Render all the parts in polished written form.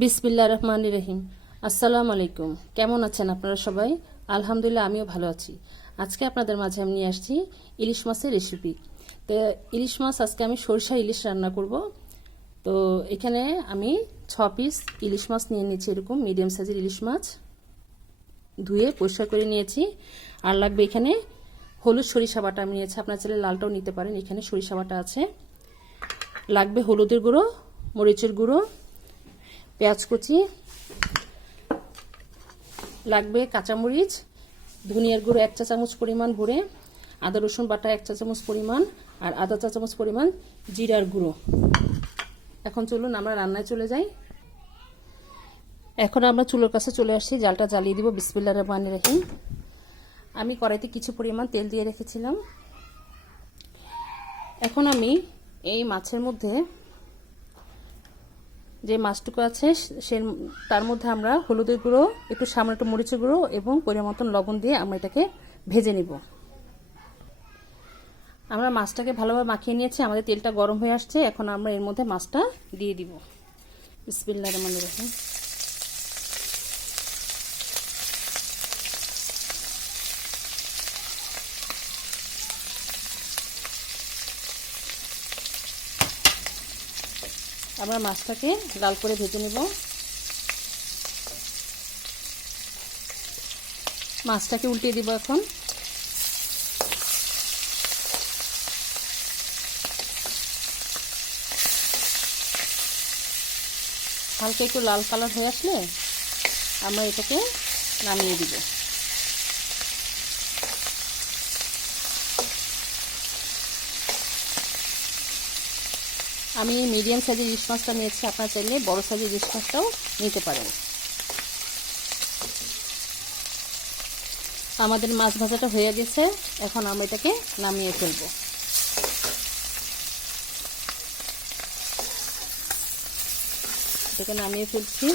বিসমিল্লাহির রহমানির রহিম। আসসালামু আলাইকুম। কেমন আছেন আপনারা সবাই? আলহামদুলিল্লাহ, আমিও ভালো আছি। আজকে আপনাদের মাঝে আমি নিয়ে আসছি ইলিশ মাছের রেসিপি। তো ইলিশ মাছ আজকে আমি সরিষা ইলিশ রান্না করব। তো এখানে আমি 6 পিস ইলিশ মাছ নিয়ে নিয়েছি, এরকম মিডিয়াম সাইজের ইলিশ মাছ ধুয়ে পরিষ্কার করে নিয়েছি। আর লাগবে এখানে হলুদ সরিষা বাটা আমি নিয়েছি, আপনারা চাইলে লালটাও নিতে পারেন। এখানে সরিষা বাটা আছে। লাগবে হলুদের গুঁড়ো, মরিচের গুঁড়ো, পেঁয়াজ কুচি, লাগবে কাঁচামরিচ, ধনিয়ার গুঁড়ো 1 চা চামচ পরিমাণ ভরে, আদা রসুন বাটা 1 চা চামচ পরিমাণ, আর আধা চা চামচ পরিমাণ জিরার গুঁড়ো। এখন চলুন আমরা রান্নায় চলে যাই। এখন আমরা চুলোর কাছে চলে আসছি, জালটা জ্বালিয়ে দিব। বিসমিল্লাহির রহমানির রহিম। আমি কড়াইতে কিছু পরিমাণ তেল দিয়ে রেখেছিলাম। এখন আমি এই মাছের মধ্যে যে মাছটুকু আছে সে তার মধ্যে আমরা হলুদের গুঁড়ো, একটু সামান্য একটু মরিচের গুঁড়ো এবং পরিমাণ মতন লবণ দিয়ে আমরা এটাকে ভেজে নিব। আমরা মাছটাকে ভালোভাবে মাখিয়ে নিয়েছি, আমাদের তেলটা গরম হয়ে আসছে। এখন আমরা এর মধ্যে মাছটা দিয়ে দিব। বিসমিল্লাহির রহমানির রহিম। আমরা মাছটাকে লাল করে ভেজে নেব। মাছটাকে উল্টিয়ে দিব। এখন হালকা একটু লাল কালার হয়ে আসলে আমরা এটাকে নামিয়ে দিব। আমি মিডিয়াম সাইজের ইলিশ মাছটা নিয়েছি, আপনারা চাইলে বড় সাইজের ইলিশ মাছটাও নিতে পারেন। আমাদের মাছ ভাজাটা হয়ে গেছে, এখন আমরা এটাকে নামিয়ে ফেলবো। এটাকে নামিয়ে ফেলছি।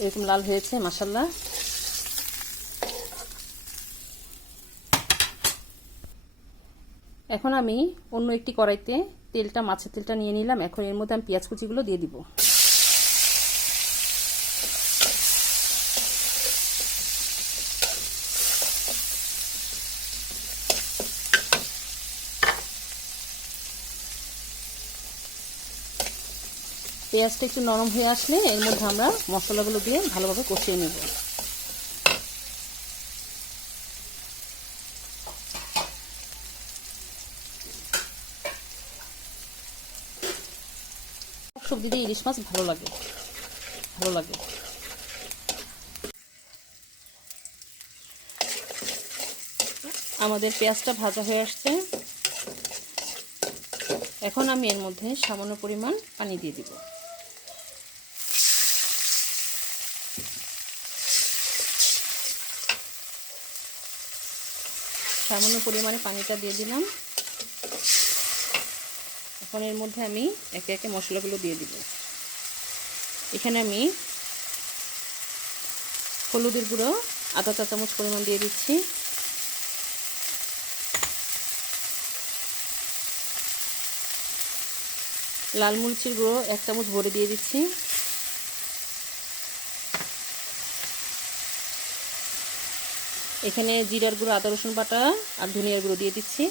এরকম লাল হয়েছে, মাশাআল্লাহ। এখন আমি অন্য একটি কড়াইতে মাছের তেলটা নিয়ে নিলাম। এখন এর মধ্যে আমি পেঁয়াজ কুচিগুলো দিয়ে দিব। পেঁয়াজটা একটু নরম হয়ে আসলে এর মধ্যে আমরা মশলাগুলো দিয়ে ভালোভাবে কষিয়ে নেব। সবজি দিয়ে ইলিশ মাছ ভালো লাগে। আমাদের পেঁয়াজটা ভাজা হয়ে আসছে। এখন আমি এর মধ্যে সামান্য পরিমাণ পানি দিয়ে দিব। সামান্য পরিমাণে পানিটা দিয়ে দিলাম। এখন এর মধ্যে আমি একে একে মশলাগুলো দিয়ে দিব। এখানে আমি হলুদের গুঁড়ো আধা চা চামচ পরিমাণ দিয়ে দিচ্ছি। লাল মরিচের গুঁড়ো 1 চামচ ভরে দিয়ে দিচ্ছি। এখানে জিরার গুঁড়ো, আদা রসুন বাটা আর ধনিয়ার গুঁড়ো দিয়ে দিচ্ছি।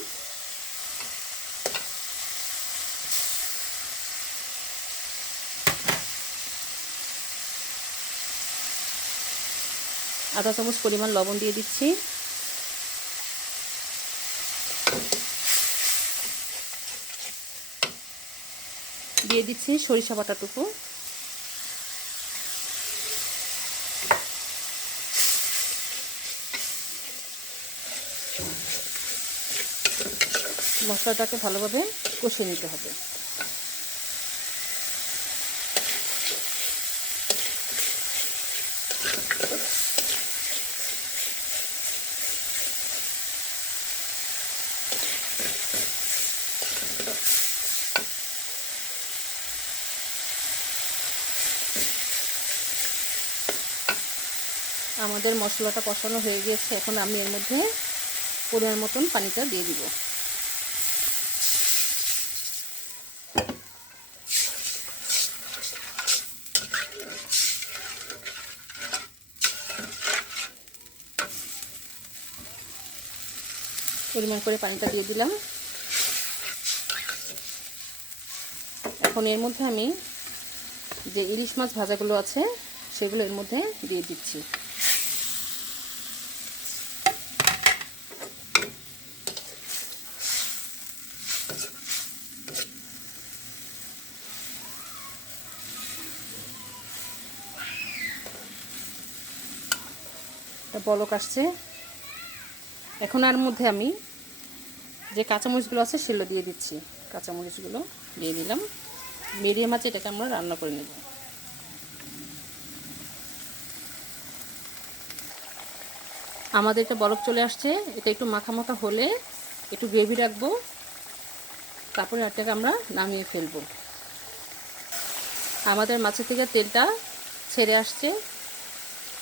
আধা চামচ পরিমাণ লবণ দিয়ে দিচ্ছি। দিয়ে দিচ্ছি সরিষা বাটাটুকু। মশলাটাকে ভালোভাবে কষিয়ে নিতে হবে। আমাদের মশলাটা কষানো হয়ে গিয়েছে। এখন আমি এর মধ্যে পরিমাণ মতন পানিটা দিয়ে দিব। পরিমাণ করে পানিটা দিয়ে দিলাম। এখন এর মধ্যে আমি যে ইলিশ মাছ ভাজাগুলো আছে সেগুলো এর মধ্যে দিয়ে দিচ্ছি। বলক আসছে। এখন আর মধ্যে আমি যে কাঁচামরিচগুলো আছে সেগুলো দিয়ে দিচ্ছি। কাঁচামরিচগুলো দিয়ে দিলাম। মিডিয়াম আছে, এটাকে আমরা রান্না করে নেব। আমাদের এটা বলক চলে আসছে। এটা একটু মাখা মাখা হলে একটু গ্রেভি রাখবো, তারপরে এটাকে আমরা নামিয়ে ফেলবো। আমাদের মাছের থেকে তেলটা ছেড়ে আসছে।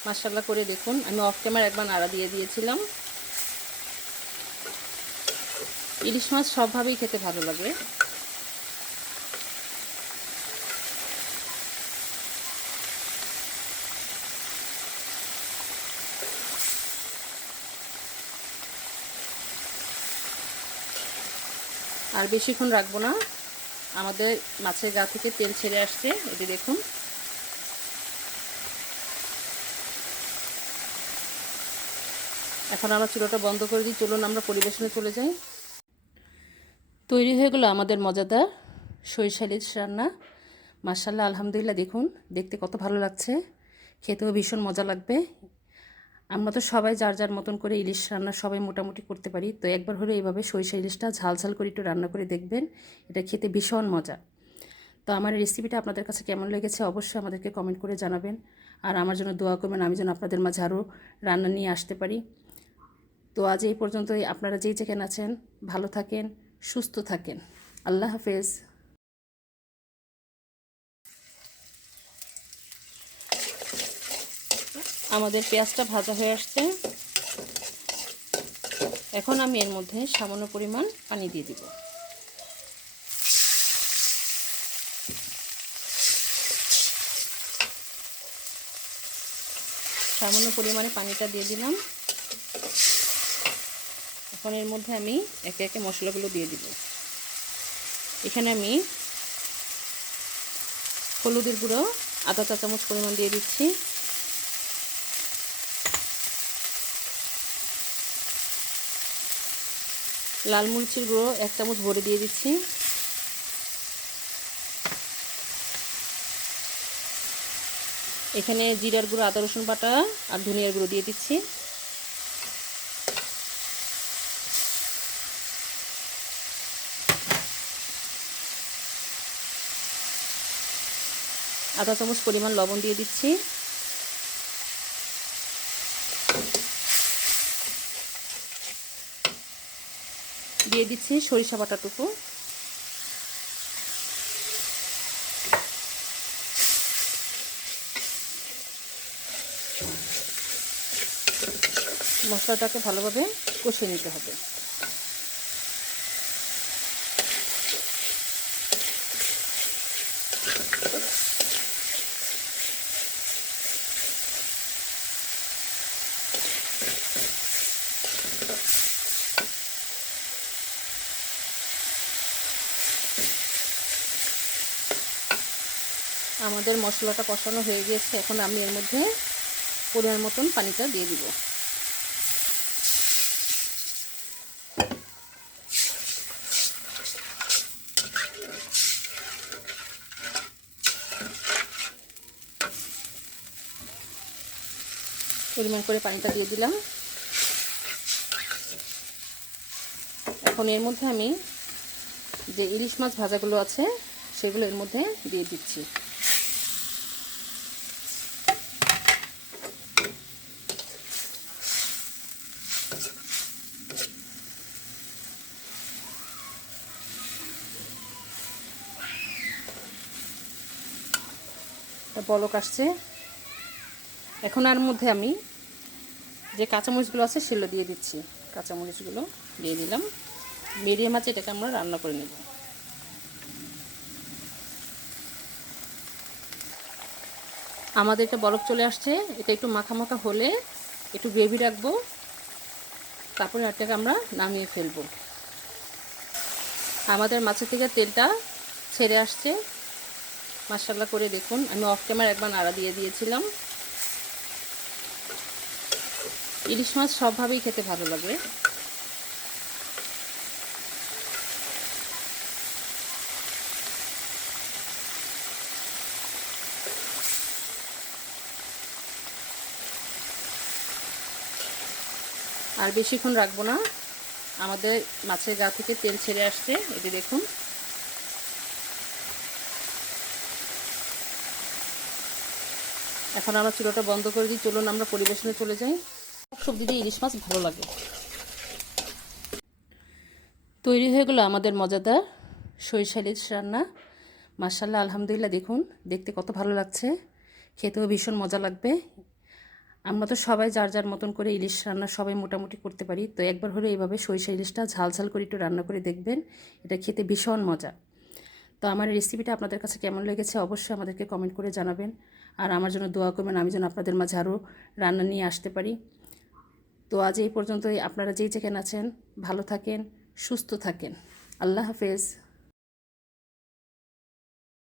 মাশাআল্লাহ করে দেখুন, আমি অফ ক্যামেরা একবার নাড়া দিয়ে দিয়েছিলাম। ইলিশ মাছ সবভাবেই খেতে ভালো লাগে। আর বেশিক্ষণ রাখবো না, আমাদের মাছের গা থেকে তেল ছেড়ে আসছে। এটি দেখুন। এখন আমরা চুলাটা বন্ধ করে দিই। চলুন আমরা পরিবেশনে চলে যাই। তৈরি হয়ে গেল আমাদের মজাদার সরিষা ইলিশ রান্না। মাশাআল্লাহ, আলহামদুলিল্লাহ। দেখুন দেখতে কত ভালো লাগছে, খেতেও ভীষণ মজা লাগবে। আমরা তো সবাই যার যার মতন করে ইলিশ রান্না সবাই মোটামুটি করতে পারি, তো একবার হলে এইভাবে সরিষা ইলিশটা ঝাল ঝাল করে একটু রান্না করে দেখবেন, এটা খেতে ভীষণ মজা। তো আমার রেসিপিটা আপনাদের কাছে কেমন লেগেছে অবশ্যই আমাদেরকে কমেন্ট করে জানাবেন। আর আমার জন্য দোয়া করবেন, আমি যেন আপনাদের মাঝে আরও রান্না নিয়ে আসতে পারি। তো আজ এই পর্যন্তই। আপনারা যেই যেখানে আছেন ভালো থাকেন, সুস্থ থাকেন। আল্লাহ হাফেজ। আমাদের পেঁয়াজটা ভাজা হয়ে আসছে। এখন আমি এর মধ্যে সামান্য পরিমাণ পানি দিয়ে দিব। সামান্য পরিমাণে পানিটা দিয়ে দিলাম। এখন এর মধ্যে আমি একে একে মশলাগুলো দিয়ে দিব। এখানে আমি হলুদের গুঁড়ো আধা চা চামচ পরিমাণ দিয়ে দিচ্ছি। লাল মরিচের গুঁড়ো 1 চামচ ভরে দিয়ে দিচ্ছি। এখানে জিরার গুঁড়ো, আদা রসুন বাটা আর ধনিয়ার গুঁড়ো দিয়ে দিচ্ছি। আধা চামচ পরিমাণ লবণ দিয়ে দিচ্ছি। দিয়ে দিচ্ছি সরিষা বাটাটুকু। মশলাটাকে ভালোভাবে কষিয়ে নিতে হবে। আমাদের মশলাটা কষানো হয়ে গিয়েছে। এখন আমি এর মধ্যে পরিমাণ মতন পানিটা দিয়ে দিব। পরিমাণ করে পানিটা দিয়ে দিলাম। এখন এর মধ্যে আমি যে ইলিশ মাছ ভাজাগুলো আছে সেগুলো এর মধ্যে দিয়ে দিচ্ছি। বলক আসছে। এখন আর মধ্যে আমি যে কাঁচামরিচগুলো আছে সেগুলো দিয়ে দিচ্ছি। কাঁচামরিচগুলো দিয়ে দিলাম। মিডিয়াম আছে, এটাকে আমরা রান্না করে নেব। আমাদের এটা বলক চলে আসছে। এটা একটু মাখা মাখা হলে একটু গ্রেভি রাখবো, কাঁপুনি আটটাকে আমরা নামিয়ে ফেলবো। আমাদের মাছের থেকে তেলটা ছেড়ে আসছে, মাশাআল্লাহ করে দেখুন। আমি অফ ক্যামেরা একবার নাড়া দিয়ে দিয়েছিলাম। ইলিশ মাছ সবভাবেই খেতে ভালো লাগে। আর বেশিক্ষণ রাখবো না, আমাদের মাছের গা থেকে তেল ছেড়ে আসছে, এটি দেখুন। এখন আমরা চুলাটা বন্ধ করে দিই। চলুন আমরা পরিবেশনে চলে যাই। সবজি দিয়ে ইলিশ মাছ ভালো লাগে। তৈরি হয়ে গেলো আমাদের মজাদার সরিষা ইলিশ রান্না। মাশাআল্লাহ, আলহামদুলিল্লাহ। দেখুন দেখতে কত ভালো লাগছে, খেতেও ভীষণ মজা লাগবে। আমরা তো সবাই যার যার মতন করে ইলিশ রান্না সবাই মোটামুটি করতে পারি, তো একবার হলে এইভাবে সরিষা ইলিশটা ঝাল ঝাল করে একটু রান্না করে দেখবেন, এটা খেতে ভীষণ মজা। তো আমার রেসিপিটা আপনাদের কাছে কেমন লেগেছে অবশ্যই আমাদেরকে কমেন্ট করে জানাবেন। আর আমার জন্য দোয়া করবেন, আমি যেন আপনাদের মাঝে আরও রান্না নিয়ে আসতে পারি। তো আজ এই পর্যন্তই। আপনারা যেই যেখানে আছেন ভালো থাকেন, সুস্থ থাকেন। আল্লাহ হাফেজ।